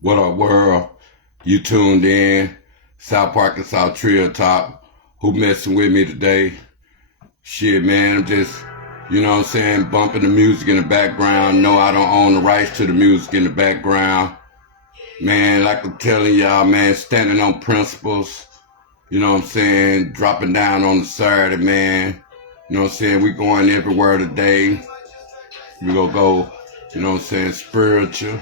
What up, world? You tuned in. South Arkansas Trio Top. Who messing with me today? Shit, man, I'm just, bumping the music in the background. No, I don't own the rights to the music in the background. Man, like I'm telling y'all, man, standing on principles. Dropping down on the Saturday, man. We going everywhere today. We gonna go, spiritual.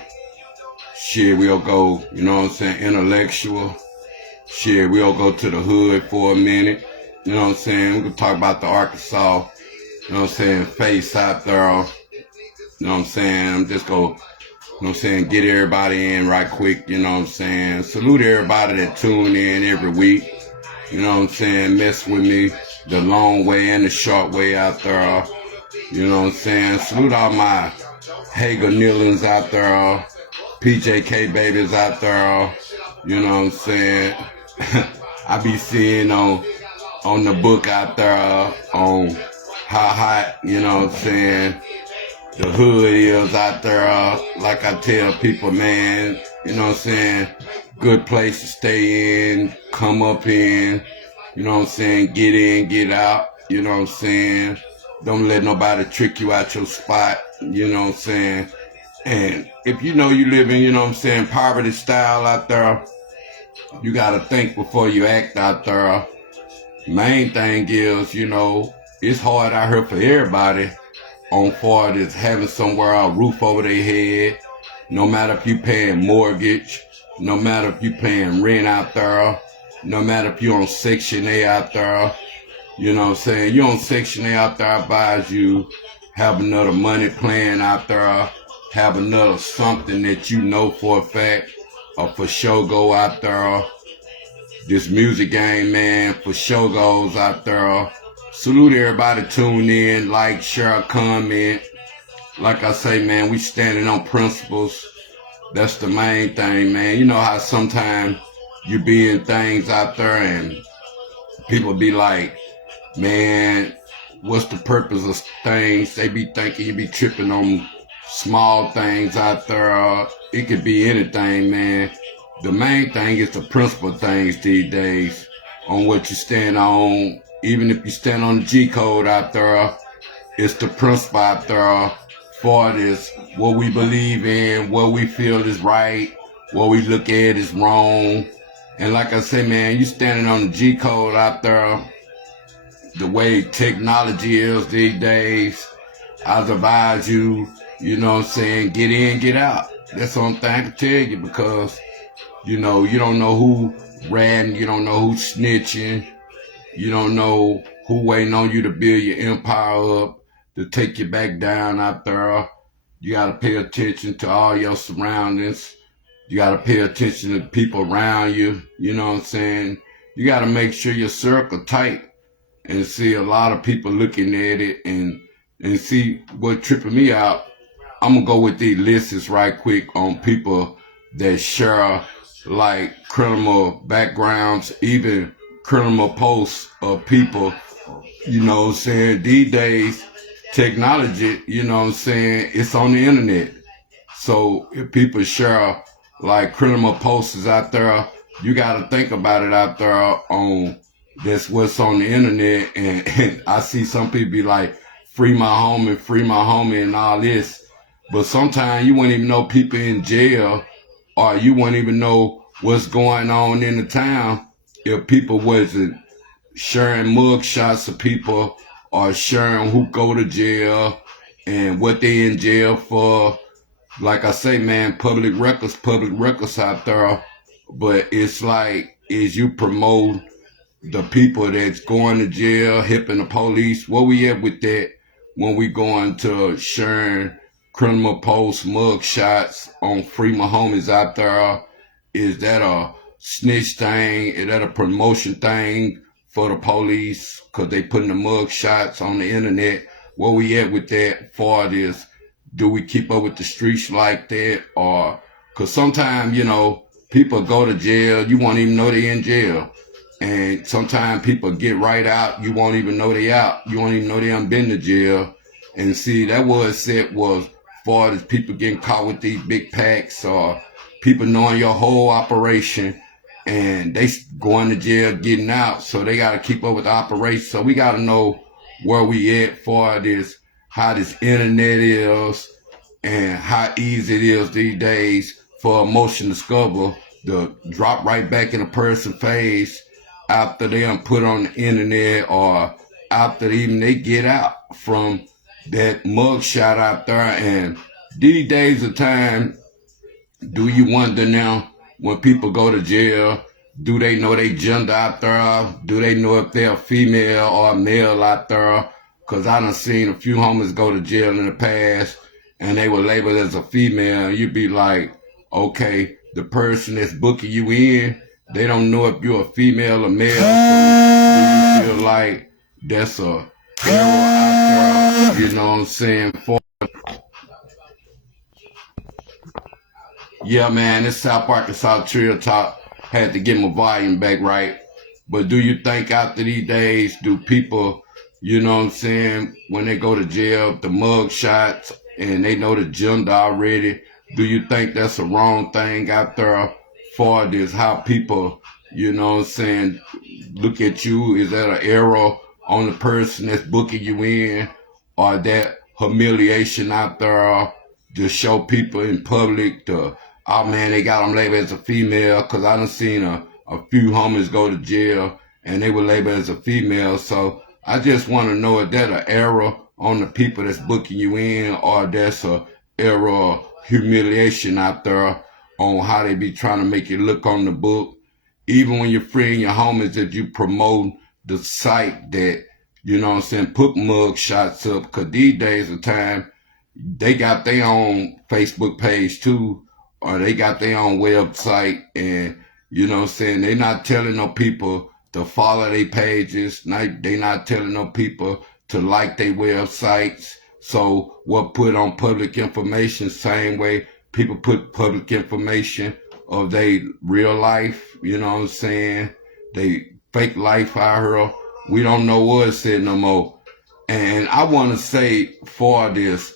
Shit, we'll go, intellectual. Shit, we'll go to the hood for a minute. We can talk about the Arkansas, face out there. I'm just go, get everybody in right quick, Salute everybody that tune in every week. Mess with me the long way and the short way out there. Salute all my Hager Nillings out there. PJK babies out there, I be seeing on the book out there on how hot, the hood is out there. Like I tell people, man, good place to stay in, come up in, get in, get out, Don't let nobody trick you out your spot, And if you live in, poverty style out there, you gotta think before you act out there. Main thing is, it's hard out here for everybody on far as having somewhere a roof over their head, no matter if you paying mortgage, no matter if you paying rent out there, no matter if you on Section A out there, You on Section A out there, I advise you have another money plan out there, have another something that you know for a fact, or for sure go out there. This music game, man, for sure goes out there. Salute everybody tune in, like, share, comment. Like I say, man, we standing on principles. That's the main thing, man. You know how sometimes you be in things out there and people be like, man, what's the purpose of things? They be thinking you be tripping on small things out there. It could be anything, man. The main thing is the principal things these days on what you stand on. Even if you stand on the G code out there, it's the principle out there for this, what we believe in, what we feel is right, what we look at is wrong. And like I say, man, you standing on the G code out there, the way technology is these days, I advise you, get in, get out. That's the only thing I can tell you, because, you don't know who ran, you don't know who's snitching, you don't know who waiting on you to build your empire up, to take you back down out there. You got to pay attention to all your surroundings. You got to pay attention to the people around you, You got to make sure your circle tight. And see a lot of people looking at it and see what tripping me out. I'm going to go with these lists right quick on people that share like criminal backgrounds, even criminal posts of people, These days, technology, it's on the internet. So if people share like criminal posters out there, you got to think about it out there on that's what's on the internet. And I see some people be like, free my homie and all this. But sometimes you wouldn't even know people in jail, or you wouldn't even know what's going on in the town if people wasn't sharing mug shots of people or sharing who go to jail and what they in jail for. Like I say, man, public records out there. But it's like, is you promote the people that's going to jail, hipping the police? Where we at with that when we going to sharing criminal posts, mug shots on free my homies out there? Is that a snitch thing? Is that a promotion thing for the police because they putting the mug shots on the internet? Where we at with that for this? Do we keep up with the streets like that? Or, because sometimes, people go to jail, you won't even know they in jail. And sometimes people get right out, you won't even know they out. You won't even know they haven't been to jail. And see, that was said was far as people getting caught with these big packs or people knowing your whole operation, and they going to jail, getting out, so they got to keep up with the operation. So we got to know where we at for this, how this internet is, and how easy it is these days for a motion discover to drop right back in a person's face after they done put on the internet, or after even they get out from that mug shot out there. And these days of time, do you wonder now, when people go to jail, do they know their gender out there? Do they know if they're a female or a male out there? Because I done seen a few homies go to jail in the past, and they were labeled as a female. And you'd be like, okay, the person that's booking you in, they don't know if you're a female or male. So do you feel like that's a error out there, you know what I'm saying, for yeah, man, this South Arkansas Trill Talk. Had to get my volume back right. But do you think after these days, do people, you know what I'm saying, when they go to jail, the mug shots, and they know the gender already, do you think that's a wrong thing out there for this, how people, you know what I'm saying, look at you? Is that an error on the person that's booking you in, or that humiliation out there to show people in public to, oh man, they got them labeled as a female? Because I done seen a few homies go to jail and they were labeled as a female. So I just want to know, is that an error on the people that's booking you in, or that's a error of humiliation out there on how they be trying to make you look on the book? Even when you're freeing your homies, if you promote the site that, you know what I'm saying, put mug shots up, because these days of time, they got their own Facebook page too, or they got their own website, and you know what I'm saying, they not telling no people to follow their pages, they not telling no people to like their websites. So what put on public information, same way people put public information of their real life, you know what I'm saying, they fake life out here. We don't know what it said no more. And I want to say for this,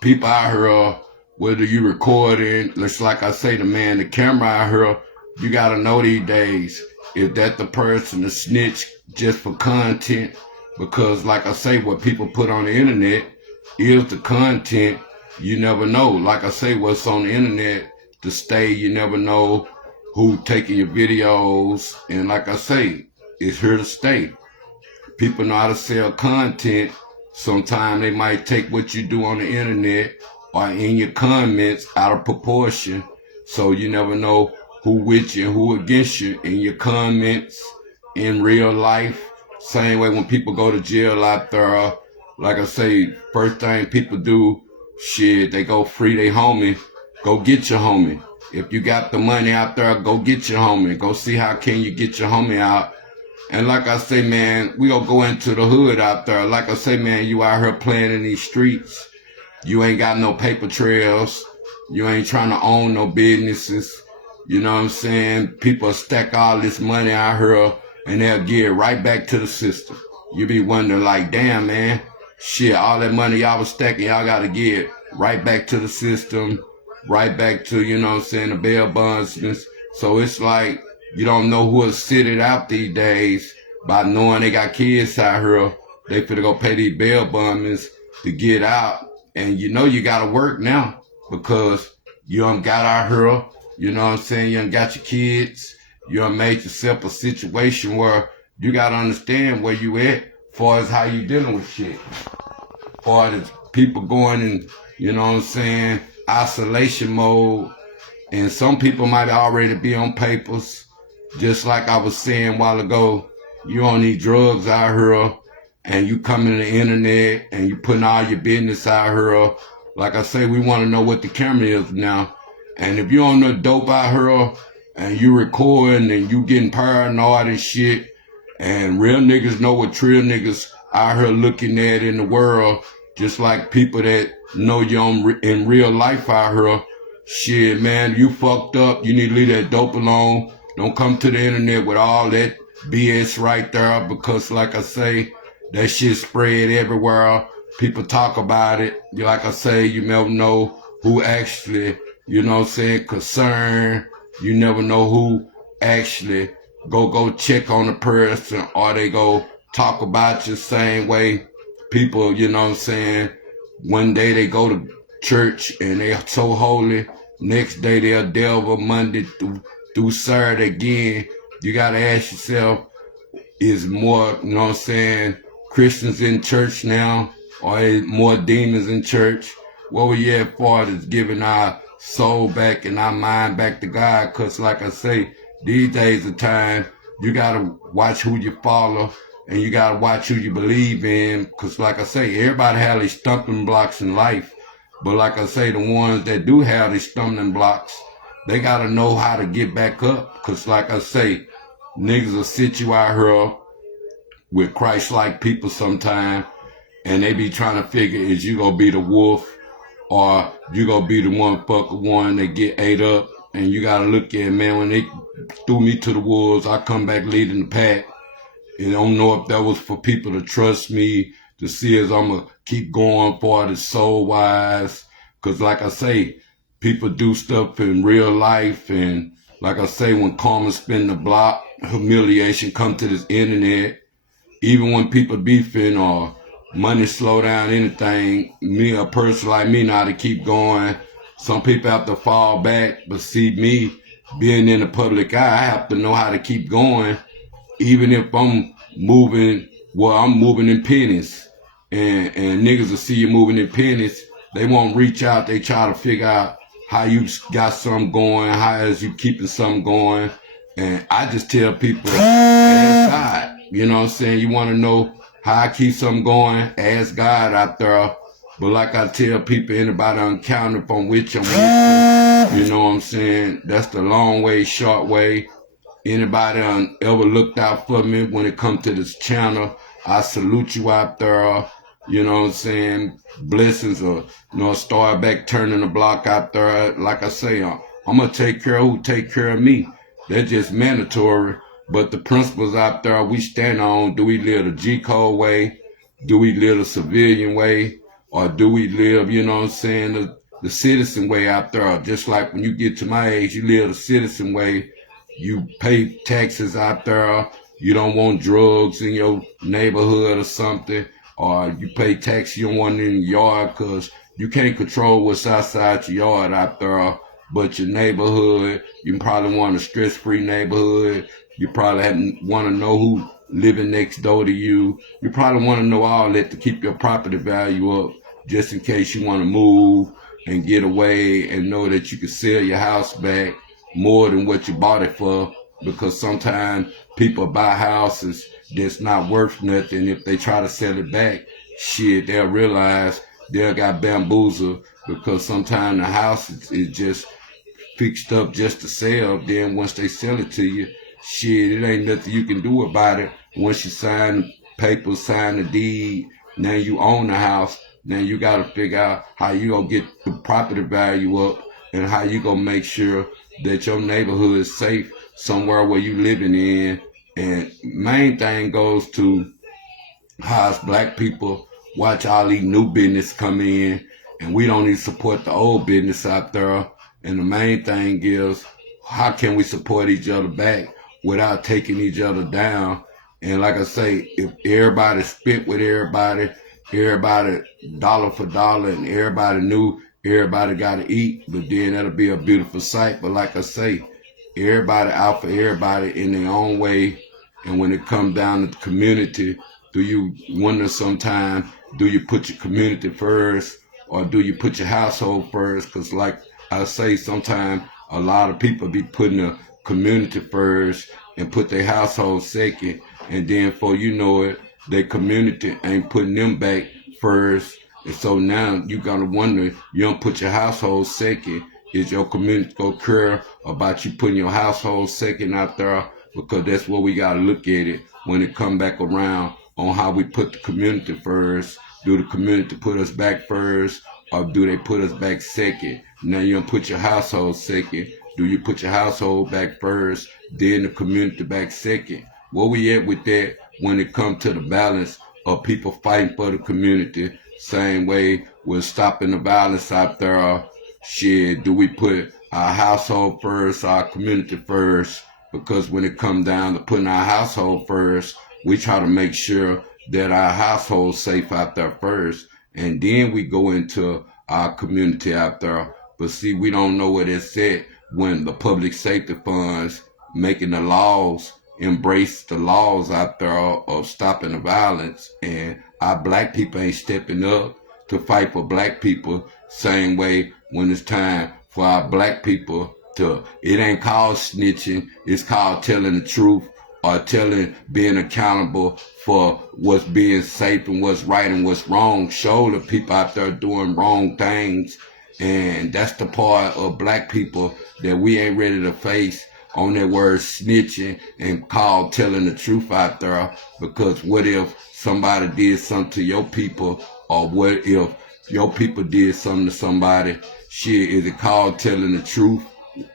people out here, whether you recording, just like I say, the camera out here, you gotta know these days, is that the person to snitch just for content? Because like I say, what people put on the internet is the content. You never know. Like I say, what's on the internet to stay, you never know who taking your videos. And like I say, it's here to stay. People know how to sell content. Sometimes they might take what you do on the internet or in your comments out of proportion. So you never know who with you and who against you in your comments in real life. Same way when people go to jail out there, like I say, first thing people do, shit, they go free their homie. Go get your homie. If you got the money out there, go get your homie. Go see how can you get your homie out. And like I say, man, we gonna go into the hood out there. Like I say, man, you out here playing in these streets. You ain't got no paper trails. You ain't trying to own no businesses. You know what I'm saying? People stack all this money out here and they'll give it right back to the system. You be wondering like, damn, man, shit, all that money y'all was stacking, y'all gotta give it right back to the system, right back to, you know what I'm saying, the bail bondsmen. So it's like, you don't know who will sit it out these days by knowing they got kids out here. They finna go pay these bail bondsmen to get out. And you know you gotta work now because you done got out here, you know what I'm saying, you done got your kids, you done made yourself a situation where you gotta understand where you at as far as how you dealing with shit. As far as people going in, you know what I'm saying, isolation mode. And some people might already be on papers. Just like I was saying a while ago, you on these drugs out here, and you come in the internet, and you putting all your business out here. Like I say, we want to know what the camera is now. And if you on the dope out here, and you recording, and you getting paranoid and shit, and real niggas know what real niggas out here looking at in the world, just like people that know you in real life out here, shit, man, you fucked up. You need to leave that dope alone. Don't come to the internet with all that BS right there, because like I say, that shit spread everywhere. People talk about it. Like I say, you never know who actually you know what I'm saying, concern. You never know who actually go check on the person, or they go talk about you same way. People, you know what I'm saying, one day they go to church and they are so holy. Next day they're devil. Monday through Saturday again. You gotta ask yourself, is more, you know what I'm saying, Christians in church now, or is more demons in church? What we at for is giving our soul back and our mind back to God. Cause like I say, these days of time, you gotta watch who you follow and you gotta watch who you believe in. Cause like I say, everybody have these stumbling blocks in life. But like I say, the ones that do have these stumbling blocks, they gotta know how to get back up. Cause like I say, niggas will sit you out here with Christ-like people sometime, and they be trying to figure, is you gonna be the wolf, or you gonna be the one that get ate up? And you gotta look at, man, when they threw me to the wolves, I come back leading the pack. And I don't know if that was for people to trust me, to see as I'm gonna keep going for it soul-wise. Cause like I say, people do stuff in real life, and like I say, when karma spin the block, humiliation come to this internet. Even when people beefing or money slow down anything, me, a person like me, know how to keep going. Some people have to fall back, but see me being in the public eye, I have to know how to keep going, even if I'm moving, well, I'm moving in pennies. And niggas will see you moving in pennies. They won't reach out. They try to figure out how you got something going, how is you keeping something going. And I just tell people, ask God. You know what I'm saying? You want to know how I keep something going? Ask God out there. But like I tell people, anybody encounter from which I'm with, you know what I'm saying? That's the long way, short way. Anybody ever looked out for me when it comes to this channel, I salute you out there. You know what I'm saying? Blessings, or, you know, start back turning the block out there. Like I say, I'm going to take care of who take care of me. They're just mandatory. But the principles out there we stand on, do we live the G-code way? Do we live the civilian way? Or do we live, you know what I'm saying, the citizen way out there? Just like when you get to my age, you live the citizen way. You pay taxes out there. You don't want drugs in your neighborhood or something. Or you pay tax you don't want it in your yard, because you can't control what's outside your yard out there. But your neighborhood, you probably want a stress-free neighborhood. You probably want to know who living next door to you. You probably want to know all that to keep your property value up, just in case you want to move and get away and know that you can sell your house back more than what you bought it for. Because sometimes people buy houses that's not worth nothing. If they try to sell it back, shit, they'll realize they'll got bamboozled, because sometimes the house is just fixed up just to sell. Then once they sell it to you, shit, it ain't nothing you can do about it. Once you sign the papers, sign the deed, now you own the house. Now you got to figure out how you gonna get the property value up, and how you gonna make sure that your neighborhood is safe somewhere where you living in. And main thing goes to how us black people watch all these new business come in, and we don't even support the old business out there. And the main thing is, how can we support each other back without taking each other down? And like I say, if everybody spit with everybody dollar for dollar, and everybody knew everybody got to eat, but then that'll be a beautiful sight. But like I say, everybody out for everybody in their own way. And when it comes down to the community, do you wonder sometimes, do you put your community first, or do you put your household first? Because like I say, sometimes a lot of people be putting the community first and put their household second. And then before you know it, their community ain't putting them back first. And so now you got to wonder, you don't put your household second. Is your community going to care about you putting your household second out there? Because that's what we got to look at it when it come back around on how we put the community first. Do the community put us back first, or do they put us back second? Now you don't put your household second. Do you put your household back first, then the community back second? Where we at with that when it comes to the balance of people fighting for the community? Same way we're stopping the violence out there. Shit, do we put our household first, our community first? Because when it comes down to putting our household first, we try to make sure that our household's safe out there first, and then we go into our community out there. But see, we don't know what it's at when the public safety funds making the laws embrace the laws out there of stopping the violence, and our black people ain't stepping up to fight for black people same way when it's time for our black people to, it ain't called snitching, it's called telling the truth, or being accountable for what's being safe and what's right and what's wrong. Show the people out there doing wrong things, and that's the part of black people that we ain't ready to face on that word snitching and called telling the truth out there. Because what if somebody did something to your people, or what if your people did something to somebody? Shit, is it called telling the truth,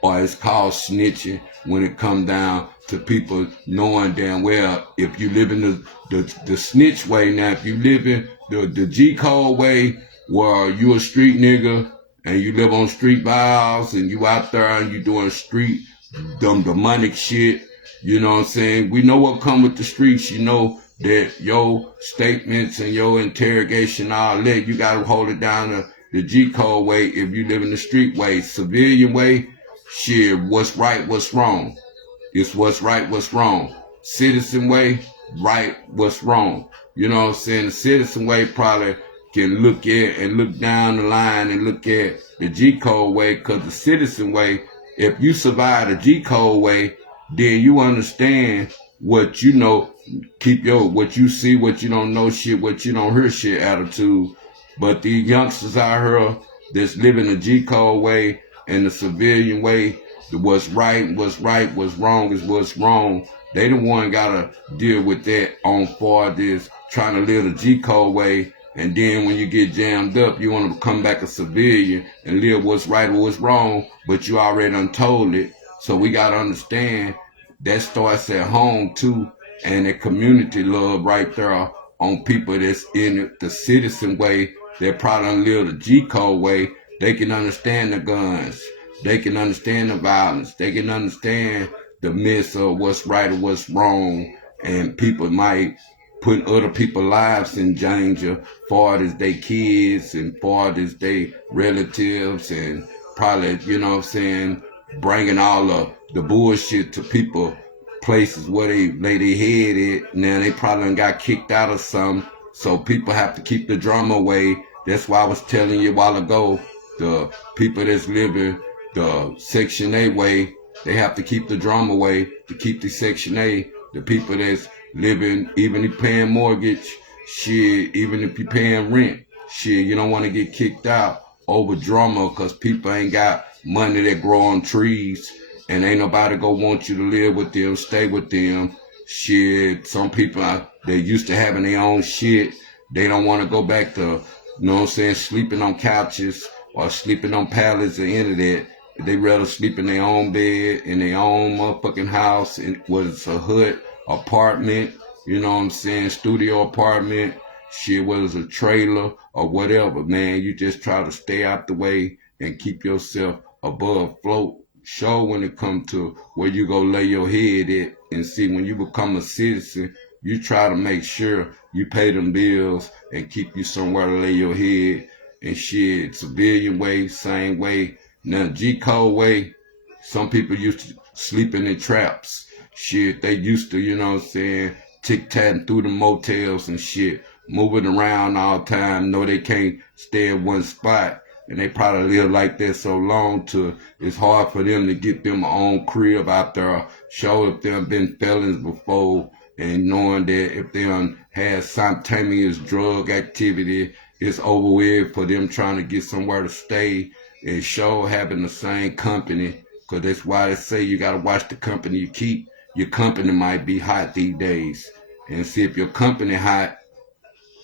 or it's called snitching when it come down to people knowing damn well if you live in the snitch way? Now, if you live in the G code way, where you a street nigga and you live on street violence and you out there and you doing street dumb demonic shit, you know what I'm saying? We know what come with the streets. You know that your statements and your interrogation, all that, you gotta hold it down to the G code way. If you live in the street way, civilian way, shit, what's right, what's wrong? It's what's right, what's wrong. Citizen way, right, what's wrong. You know what I'm saying? The citizen way probably can look at and look down the line and look at the G code way, because the citizen way, if you survive the G code way, then you understand what you know, keep your what you see, what you don't know shit, what you don't hear shit attitude. But these youngsters out here that's living the G code way and the civilian way, what's right, what's wrong is what's wrong. They the one gotta deal with that on far this trying to live the G code way. And then when you get jammed up, you want to come back a civilian and live what's right or what's wrong, but you already untold it. So we got to understand that starts at home too, and the community love right there on people that's in the citizen way that probably live the G code way. They can understand the guns. They can understand the violence. They can understand the myths of what's right or what's wrong, and people might putting other people's lives in danger, far as they kids and far as they relatives, and probably, you know what I'm saying, bringing all of the bullshit to people, places where they lay their head at. Now they probably done got kicked out of something, so people have to keep the drama away. That's why I was telling you a while ago, the people that's living the Section A way, they have to keep the drama away to keep the Section A. The people that's living, even if you're paying mortgage, shit, even if you're paying rent, shit, you don't want to get kicked out over drama, because people ain't got money that grow on trees, and ain't nobody go want you to live with them, stay with them. Shit, some people, they used to having their own shit. They don't want to go back to, you know what I'm saying, sleeping on couches or sleeping on pallets or any of that. They rather sleep in their own bed, in their own motherfucking house, and whether it's a hood, apartment, you know what I'm saying, studio apartment, shit, whether it's a trailer or whatever, man. You just try to stay out the way and keep yourself above float. Show when it comes to where you go lay your head at. And see, when you become a citizen, you try to make sure you pay them bills and keep you somewhere to lay your head. And shit, civilian way, same way. Now, G code way, some people used to sleep in their traps. Shit, they used to, you know what I'm saying, tic-tatting through the motels and shit, moving around all the time, know they can't stay in one spot. And they probably live like that so long to it's hard for them to get them own crib out there, show if they done been felons before, and knowing that if they done had simultaneous drug activity, it's over with for them trying to get somewhere to stay, and show having the same company, because that's why they say you got to watch the company you keep. Your company might be hot these days. And see, if your company hot,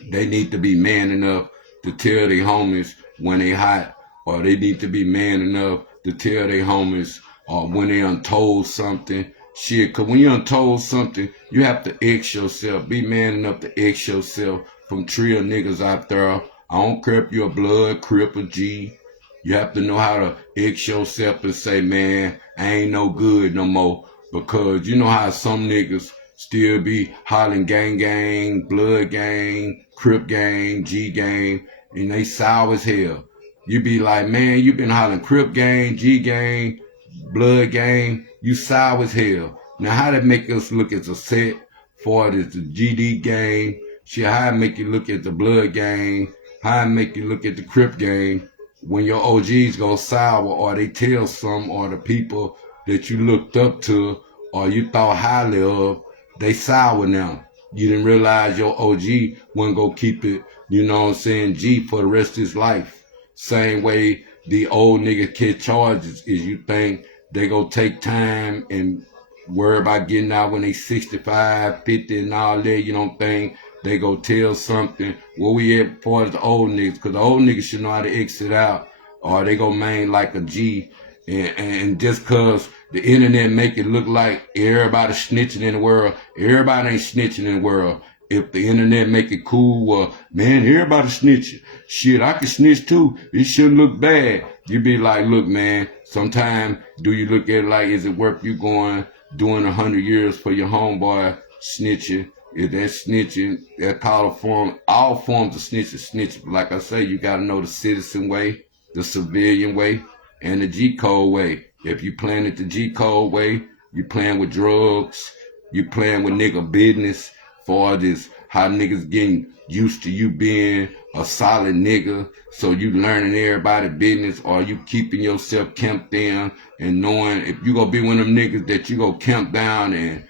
they need to be man enough to tell their homies when they hot, or they need to be man enough to tell their homies when they untold something. Shit, because when you untold something, you have to X yourself. Be man enough to X yourself from trio niggas out there. I don't care if you're a blood, crip, or G. You have to know how to X yourself and say, man, I ain't no good no more. Because you know how some niggas still be hollering gang gang, blood gang, crip gang, G gang, and they sour as hell. You be like, man, you been hollering crip gang, G gang, blood gang, you sour as hell. Now how that make us look as a set for it is the GD gang, shit, how it make you look at the blood gang, how it make you look at the crip gang, when your OGs go sour or they tell some or the people that you looked up to or you thought highly of, they sour now. You didn't realize your OG wasn't going to keep it, you know what I'm saying, G for the rest of his life. Same way the old nigga catch charges is you think they go take time and worry about getting out when they 65, 50 and all that, you don't think they go tell something. Where we at for the old niggas? Because the old niggas should know how to exit out or they go main like a G. And just because the internet make it look like everybody snitching in the world, everybody ain't snitching in the world. If the internet make it cool, well, man, everybody snitching. Shit, I can snitch too. It shouldn't look bad. You be like, look, man, sometimes do you look at it like, is it worth you going, doing 100 years for your homeboy snitching? If that's snitching, that call a form, all forms of snitching. Like I say, you got to know the citizen way, the civilian way, and the G-code way. If you playing it the G-code way, you playing with drugs, you playing with nigga business, for this, how niggas getting used to you being a solid nigga, so you learning everybody business, or you keeping yourself camped down and knowing if you gonna be one of them niggas that you go camp down and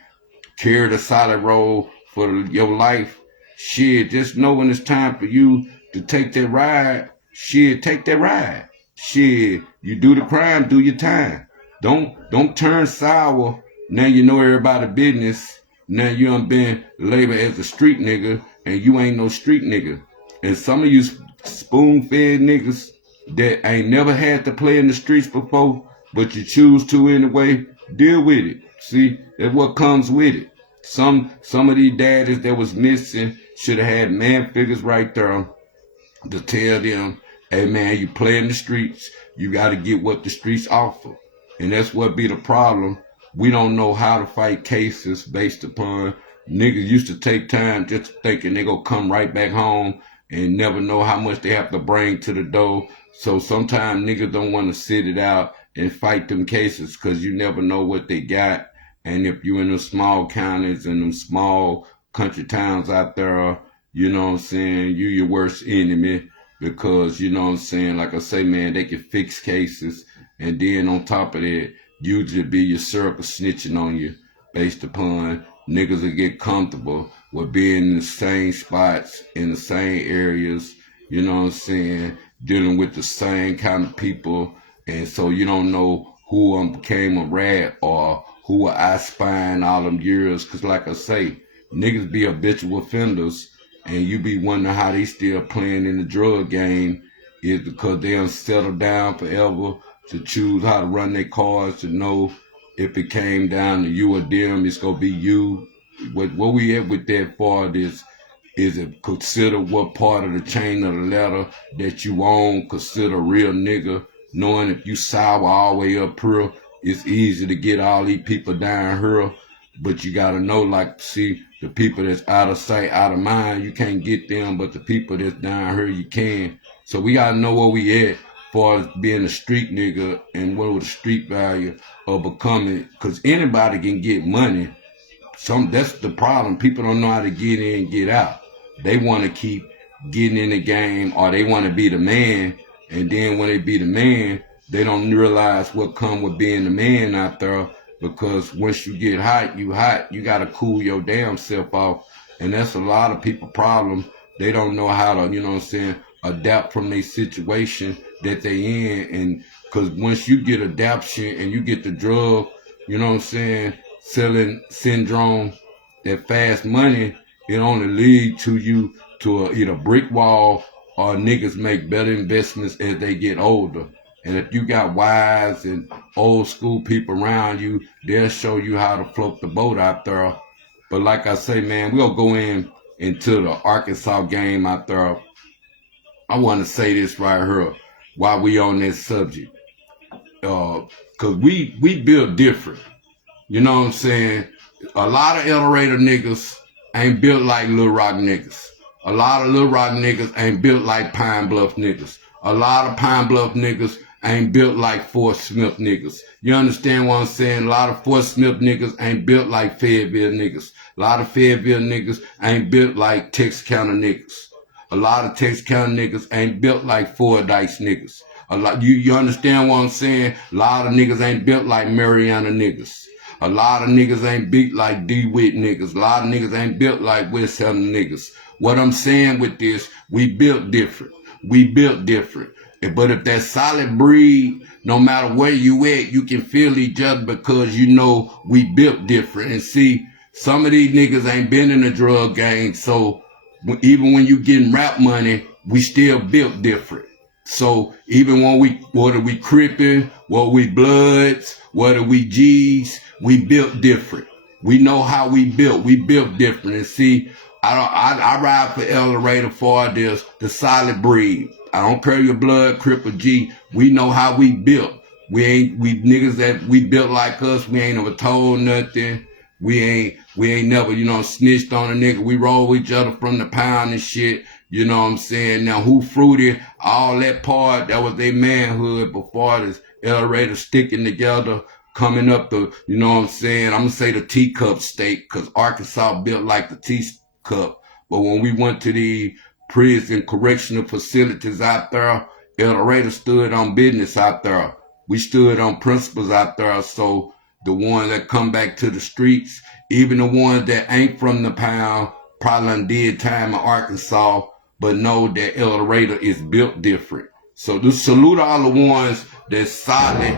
carry the solid role for your life, shit, just know when it's time for you to take that ride, shit, take that ride. Shit, you do the crime, do your time. Don't turn sour. Now you know everybody business. Now you done been labeled as a street nigga, and you ain't no street nigga. And some of you spoon-fed niggas that ain't never had to play in the streets before, but you choose to anyway, deal with it. See, that's what comes with it. Some of these daddies that was missing should have had man figures right there to tell them, hey man, you play in the streets, you got to get what the streets offer. And that's what be the problem. We don't know how to fight cases based upon niggas used to take time just thinking they gonna come right back home and never know how much they have to bring to the door. So sometimes niggas don't want to sit it out and fight them cases because you never know what they got. And if you in them small counties and them small country towns out there, you know what I'm saying, you your worst enemy because, you know what I'm saying, like I say, man, they can fix cases. And then on top of that, usually be your circle snitching on you based upon niggas that get comfortable with being in the same spots, in the same areas, you know what I'm saying, dealing with the same kind of people. And so you don't know who became a rat or who I spying all them years. Because like I say, niggas be habitual offenders and you be wondering how they still playing in the drug game is because they done settled down forever to choose how to run their cars, to know if it came down to you or them, it's going to be you. What we at with that part is it consider what part of the chain of the ladder that you own, consider real nigga, knowing if you sour all the way up here, it's easy to get all these people down here, but you got to know, like, see, the people that's out of sight, out of mind, you can't get them, but the people that's down here, you can. So we got to know where we at far as being a street nigga and what was the street value of becoming, because anybody can get money. That's the problem. People don't know how to get in and get out. They want to keep getting in the game, or they want to be the man, and then when they be the man, they don't realize what come with being the man out there, because once you get hot, you got to cool your damn self off, and that's a lot of people problem. They don't know how to, you know what I'm saying, adapt from their situation that they in, and because once you get adaption and you get the drug, you know what I'm saying, selling syndrome, that fast money, it only lead to you to either brick wall or niggas make better investments as they get older. And if you got wise and old school people around you, they'll show you how to float the boat out there. But like I say, man, we'll go into the Arkansas game out there. I want to say this right here. while we on that subject. Cause we built different. You know what I'm saying? A lot of Eldorado niggas ain't built like Little Rock niggas. A lot of Little Rock niggas ain't built like Pine Bluff niggas. A lot of Pine Bluff niggas ain't built like Fort Smith niggas. You understand what I'm saying? A lot of Fort Smith niggas ain't built like Fayetteville niggas. A lot of Fayetteville niggas ain't built like Texas County niggas. A lot of Texas County niggas ain't built like Fordyce niggas. A lot, you understand what I'm saying? A lot of niggas ain't built like Mariana niggas. A lot of niggas ain't built like DeWitt niggas. A lot of niggas ain't built like West Hampton niggas. What I'm saying with this, we built different. We built different. But if that solid breed, no matter where you at, you can feel each other because you know we built different. And see, some of these niggas ain't been in the drug game, so even when you getting rap money, we still built different. So even when whether we Crippin', whether we Bloods, whether we G's, we built different. We know how we built. We built different. And see, I ride for Eldorado for this, the solid breed. I don't care your blood, Crip or G. We know how we built. We niggas that we built like us, we ain't never told nothing. We ain't never, snitched on a nigga. We roll with each other from the pound and shit. You know what I'm saying? Now, who fruity, all that part, that was their manhood before this Eldorado sticking together, coming up the, you know what I'm saying? I'm going to say the teacup state, because Arkansas built like the teacup. But when we went to the prison correctional facilities out there, Eldorado stood on business out there. We stood on principles out there. So the ones that come back to the streets, even the ones that ain't from the pound, probably did time in Arkansas, but know that Eldorado is built different. So just salute all the ones that's solid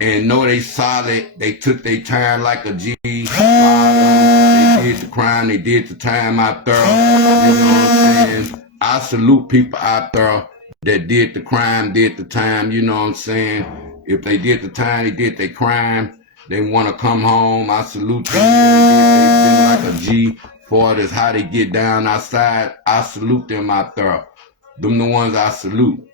and know they solid. They took their time like a G. They did the crime, they did the time out there. You know what I'm saying? I salute people out there that did the crime, did the time, you know what I'm saying? If they did the time, they did their crime, they want to come home, I salute them. They been like a G. For this, how they get down outside, I salute them out there. Them the ones I salute.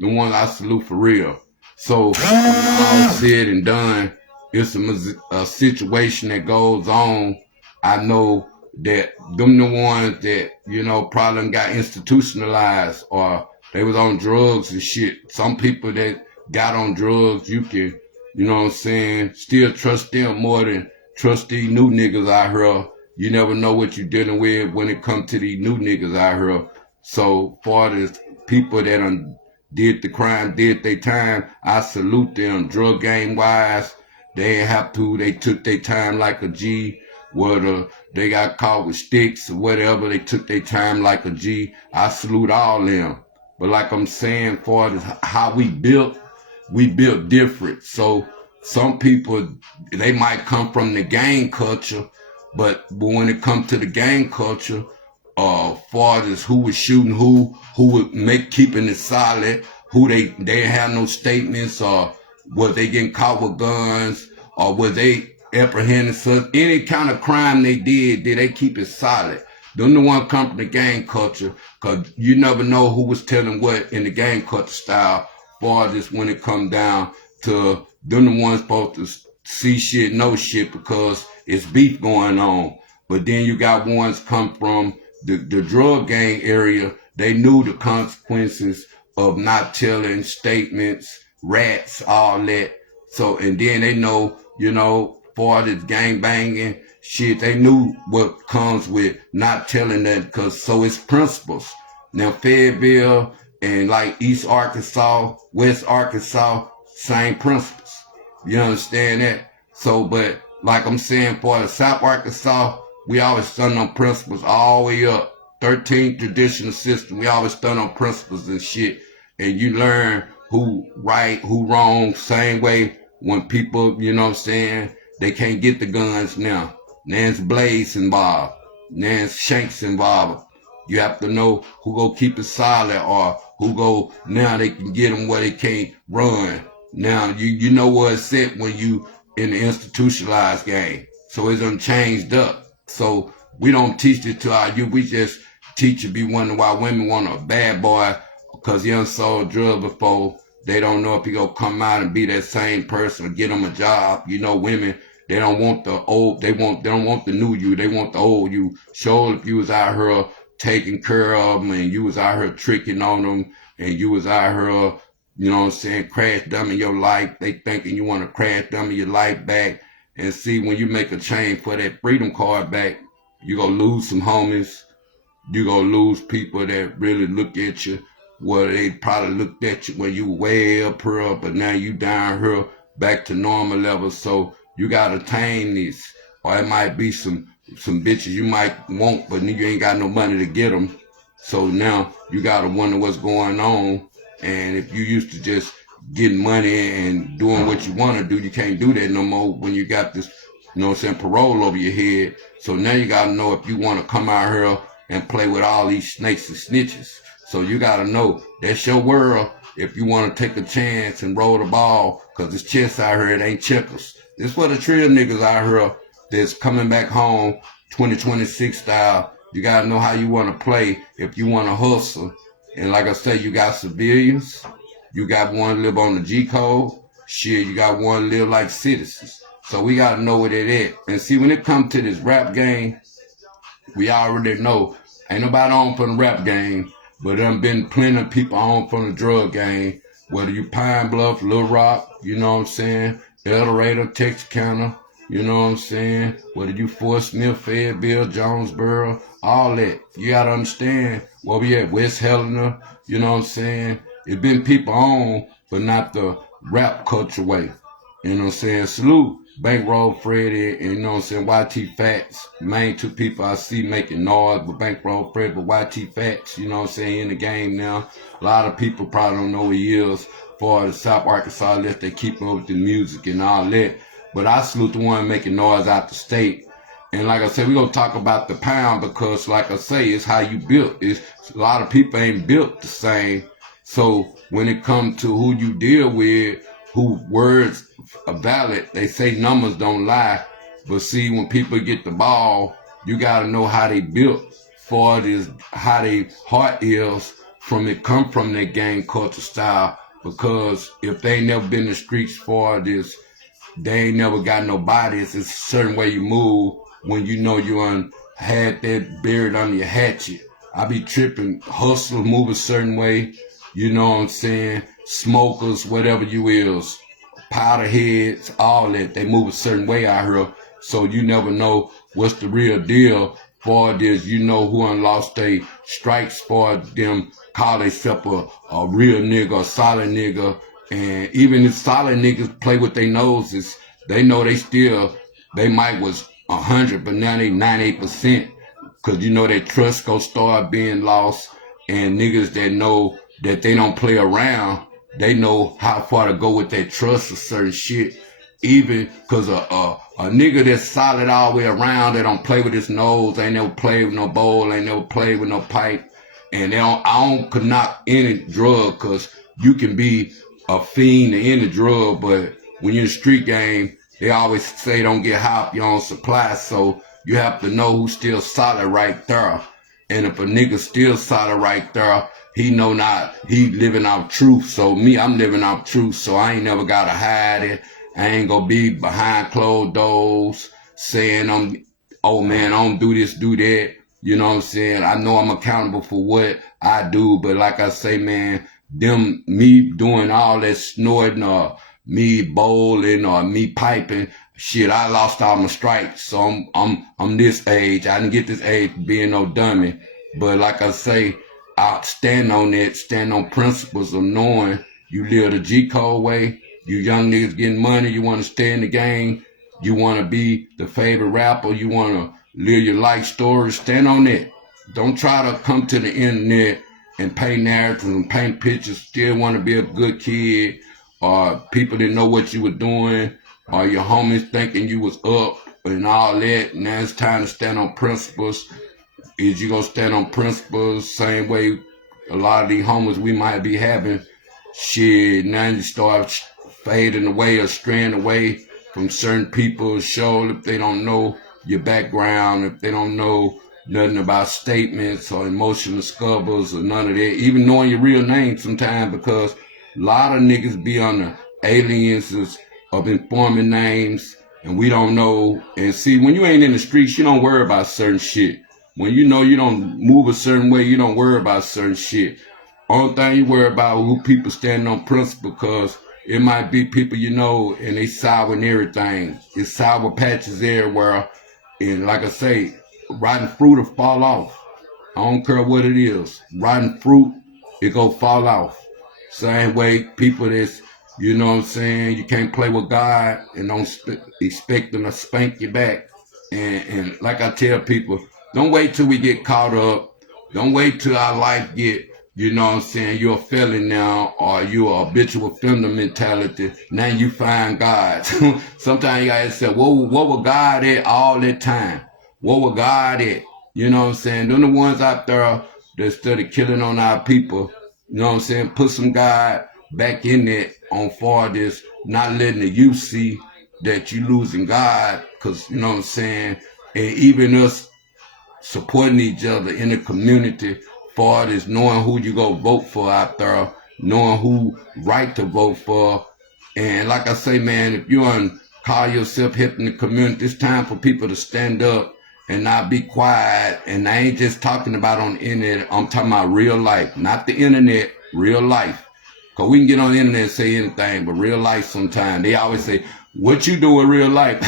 The ones I salute for real. So, when all said and done, it's a situation that goes on. I know that them the ones that, probably got institutionalized or they was on drugs and shit. Some people that got on drugs, you can, you know what I'm saying, still trust them more than trust these new niggas out here. You never know what you're dealing with when it comes to these new niggas out here. So far as people that did the crime, did their time, I salute them. Drug game wise, they ain't have to. They took their time like a G. Whether they got caught with sticks or whatever, they took their time like a G. I salute all them. But like I'm saying, far as how we built different. So some people, they might come from the gang culture, but when it comes to the gang culture, far as who was shooting who would keeping it solid, who they have no statements, or was they getting caught with guns, or was they apprehended, so any kind of crime they did they keep it solid? Them the one come from the gang culture, cause you never know who was telling what in the gang culture style, far as when it come down to them the ones supposed to see shit, know shit, because it's beef going on. But then you got ones come from the drug gang area. They knew the consequences of not telling, statements, rats, all that. So, and then they know, for this gang banging shit, they knew what comes with not telling that, so it's principles. Now Fayetteville and like East Arkansas, West Arkansas, same principles. You understand that? So, but like I'm saying, for the South Arkansas, we always stand on principles all the way up. 13th traditional system, we always stand on principles and shit. And you learn who right, who wrong, same way when people, they can't get the guns now. Nan's blades involved. Nan's shanks involved. You have to know who go keep it solid, or who go, now they can get them where they can't run. Now, you know where it's at when you in the institutionalized game. So it's done changed up. So we don't teach it to our youth. We just teach you, be wondering why women want a bad boy because he done sold drugs before. They don't know if he gonna come out and be that same person or get him a job. You know, women, they don't want the old, they don't want the new you, they want the old you. Sure, if you was out here taking care of them and you was out here tricking on them and you was out here, you know what I'm saying, crash dumbing your life, they thinking you want to crash dummy your life back. And see, when you make a change for that freedom card back, you gonna lose some homies. You gonna lose people that really look at you. Well, they probably looked at you when you way up here, but now you down here back to normal levels. So you gotta tame this. Or it might be some bitches you might want, but you ain't got no money to get them. So now you gotta wonder what's going on. And if you used to just getting money and doing what you want to do, you can't do that no more when you got this, you know what I'm saying, parole over your head. So now you gotta know if you want to come out here and play with all these snakes and snitches. So you gotta know that's your world if you want to take a chance and roll the ball, because this chess out here, it ain't checkers. This for the trill niggas out here that's coming back home 2026 style. You gotta know how you want to play if you want to hustle. And like I said, you got civilians, you got one live on the G code, shit, you got one live like citizens. So we gotta know where they at. And see, when it comes to this rap game, we already know ain't nobody on from the rap game, but there been plenty of people on from the drug game. Whether you Pine Bluff, Little Rock, you know what I'm saying, El Dorado, Texarkana, you know what I'm saying, whether you Fort Smith, Fayetteville, Jonesboro, all that. You gotta understand where we at, West Helena, you know what I'm saying. It been people on, but not the rap culture way. You know what I'm saying? Salute Bankroll Freddy and, you know what I'm saying, YT Fats. Main two people I see making noise, but Bankroll Freddy, but YT Fats, you know what I'm saying, in the game now. A lot of people probably don't know who he is for the South Arkansas unless they keep up with the music and all that. But I salute the one making noise out the state. And like I said, we're going to talk about the pound because, like I say, it's how you built. It's, a lot of people ain't built the same. So when it comes to who you deal with, who words are valid, they say numbers don't lie. But see, when people get the ball, you got to know how they built for this, how they heart is from it come from their gang culture style. Because if they ain't never been in the streets for this, they ain't never got no bodies. It's a certain way you move when you know you had that buried under your hatchet. I be tripping, hustle, move a certain way. You know what I'm saying? Smokers, whatever you is, powder heads, all that. They move a certain way out here. So you never know what's the real deal for this. You know who lost their stripes for them, call themselves a real nigga, a solid nigga. And even if solid niggas play with their noses, they know they might was 100, but now they 98%. Cause you know that trust gonna start being lost, and niggas that know that they don't play around, they know how far to go with that trust or certain shit. Even cause a nigga that's solid all the way around, that don't play with his nose, ain't never played with no bowl, ain't never played with no pipe, and I don't could knock any drug, cause you can be a fiend in any drug, but when you're in the street game, they always say don't get high off your own supply, so you have to know who's still solid right there. And if a nigga still solid right there, he know not, he living out truth. So me, I'm living out truth, so I ain't never gotta hide it. I ain't gonna be behind closed doors saying oh man, I don't do this, do that. You know what I'm saying? I know I'm accountable for what I do, but like I say, man, me doing all that snorting or me bowling or me piping, shit, I lost all my stripes. So I'm this age. I didn't get this age being no dummy. But like I say, I stand on that, stand on principles of knowing you live the G code way. You young niggas getting money, you want to stay in the game, you want to be the favorite rapper, you want to live your life story, stand on that. Don't try to come to the internet and paint narratives and paint pictures, still want to be a good kid, or people didn't know what you were doing, or your homies thinking you was up and all that. Now it's time to stand on principles. Is you gonna stand on principles same way a lot of these homies we might be having? Shit, now you start fading away or straying away from certain people. Show if they don't know your background, if they don't know nothing about statements or emotional scuffles or none of that. Even knowing your real name sometimes, because a lot of niggas be on the aliases of informing names and we don't know. And see, when you ain't in the streets, you don't worry about certain shit. When you know you don't move a certain way, you don't worry about certain shit. Only thing you worry about who people standing on principle, because it might be people you know and they sour and everything. It's sour patches everywhere. And like I say, rotten fruit will fall off. I don't care what it is. Rotten fruit, it go fall off. Same way people that's, you know what I'm saying, you can't play with God and don't expect them to spank you back. And like I tell people, don't wait till we get caught up. Don't wait till our life get, you know what I'm saying, you're a felon now or you're a habitual offender mentality. Now you find God. Sometimes you gotta say, what was God at all that time? What was God at? You know what I'm saying? They're the ones out there that started killing on our people. You know what I'm saying? Put some God back in it on far this, not letting the youth see that you losing God, because, you know what I'm saying? And even us supporting each other in the community, far as knowing who you go vote for out there, knowing who right to vote for. And like I say, man, if you call yourself helping the community, it's time for people to stand up and not be quiet. And I ain't just talking about on the internet. I'm talking about real life, not the internet, real life. Because we can get on the internet and say anything, but real life sometimes. They always say, what you do in real life?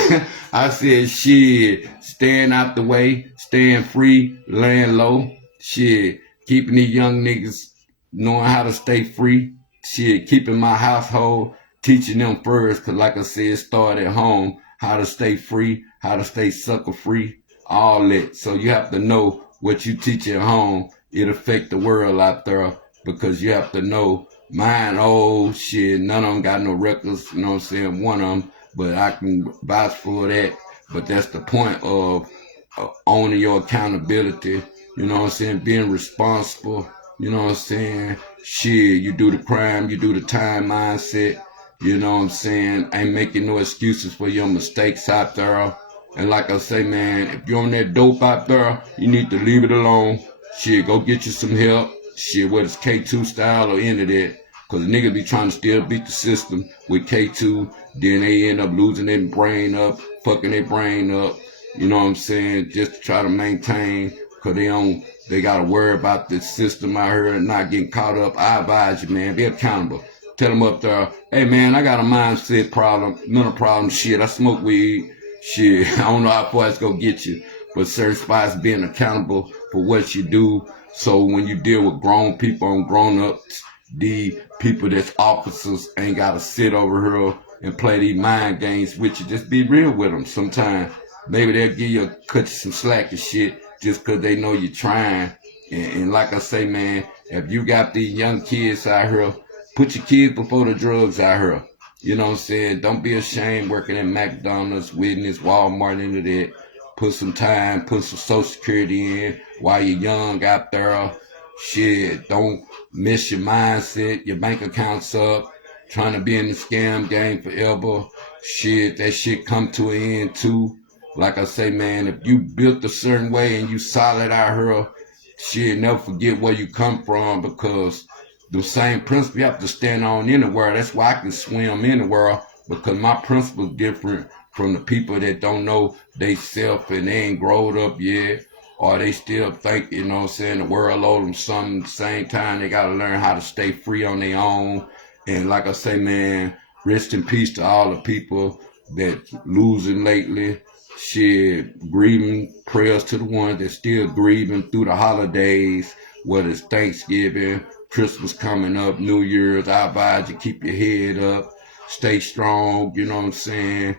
I said, shit, staying out the way, staying free, laying low. Shit, keeping these young niggas knowing how to stay free. Shit, keeping my household, teaching them first. Because like I said, start at home, how to stay free, how to stay sucker free, all that. So you have to know what you teach at home. It affect the world out there, because you have to know. Mine, oh shit, none of them got no records, you know what I'm saying, one of them, but I can vouch for that. But that's the point of owning your accountability, you know what I'm saying, being responsible, you know what I'm saying, shit, you do the crime, you do the time mindset, you know what I'm saying, ain't making no excuses for your mistakes out there. And like I say, man, if you're on that dope out there, you need to leave it alone. Shit, go get you some help. Shit, whether it's K2 style or any of that. Because niggas be trying to still beat the system with K2. Then they end up losing their brain up, fucking their brain up. You know what I'm saying? Just to try to maintain. Because they got to worry about the system out here and not getting caught up. I advise you, man, be accountable. Tell them up there, hey, man, I got a mindset problem, mental problem. Shit, I smoke weed. Shit, I don't know how far it's going to get you. But certain spots, being accountable for what you do. So when you deal with grown people and grown-ups, the people that's officers ain't got to sit over here and play these mind games with you. Just be real with them sometimes. Maybe they'll give you cut you some slack and shit just because they know you're trying. And like I say, man, if you got these young kids out here, put your kids before the drugs out here. You know what I'm saying? Don't be ashamed working at McDonald's, Witness, Walmart, into that. Put some time, put some Social Security in while you're young out there. Shit, don't miss your mindset, your bank account's up, trying to be in the scam game forever. Shit, that shit come to an end too. Like I say, man, if you built a certain way and you solid out here, shit, never forget where you come from, because the same principle you have to stand on in the world. That's why I can swim in the world, because my principle's different from the people that don't know they self and they ain't growed up yet, or they still think, you know what I'm saying, the world owes them something. At the same time, they got to learn how to stay free on their own. And like I say, man, rest in peace to all the people that losing lately. Shit, grieving, prayers to the ones that still grieving through the holidays, whether it's Thanksgiving, Christmas coming up, New Year's. I advise you keep your head up, stay strong, you know what I'm saying.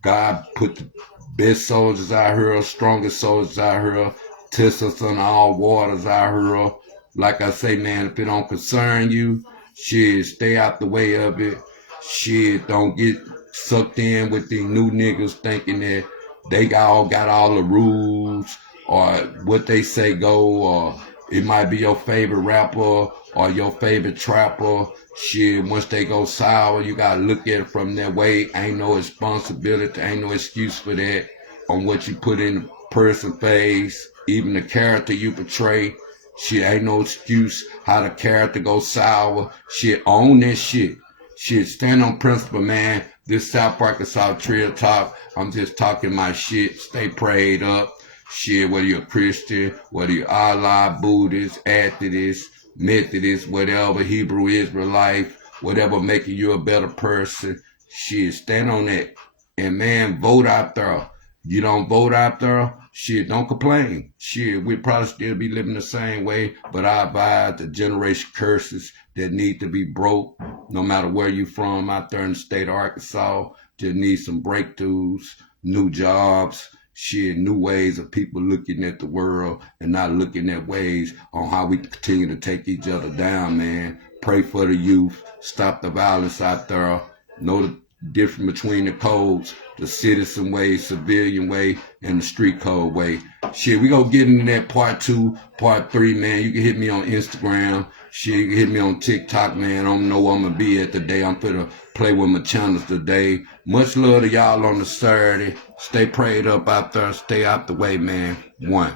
God put the best soldiers out here, strongest soldiers out here, test us on all waters out here. Like I say, man, if it don't concern you, shit, stay out the way of it. Shit, don't get sucked in with these new niggas thinking that they got all the rules, or what they say go, or it might be your favorite rapper or your favorite trapper. Shit, once they go sour, you gotta look at it from that way. Ain't no responsibility, ain't no excuse for that on what you put in the person's face. even the character you portray. Shit, ain't no excuse how the character goes sour. Shit, own that shit. Shit, stand on principle, man. This South Arkansas Trail Talk, I'm just talking my shit. Stay prayed up. Shit, whether you're a Christian, whether you're Allah, Buddhist, Atheist, Methodist, whatever, Hebrew, Israelite, whatever making you a better person. Shit, stand on that. And man, vote out there. You don't vote out there, shit, don't complain. Shit, we'd probably still be living the same way, but I advise the generation curses that need to be broke, no matter where you from out there in the state of Arkansas, just need some breakthroughs, new jobs, shit, new ways of people looking at the world and not looking at ways on how we continue to take each other down, man. Pray for the youth, stop the violence out there, know the difference between the codes, the citizen way, civilian way, and the street code way. Shit, we gonna get into that part 2, part 3, man. You can hit me on Instagram. Shit, you can hit me on TikTok, man. I don't know where I'm gonna be at today. I'm finna play with my channels today. Much love to y'all on the Saturday. Stay prayed up out there. Stay out the way, man. 1.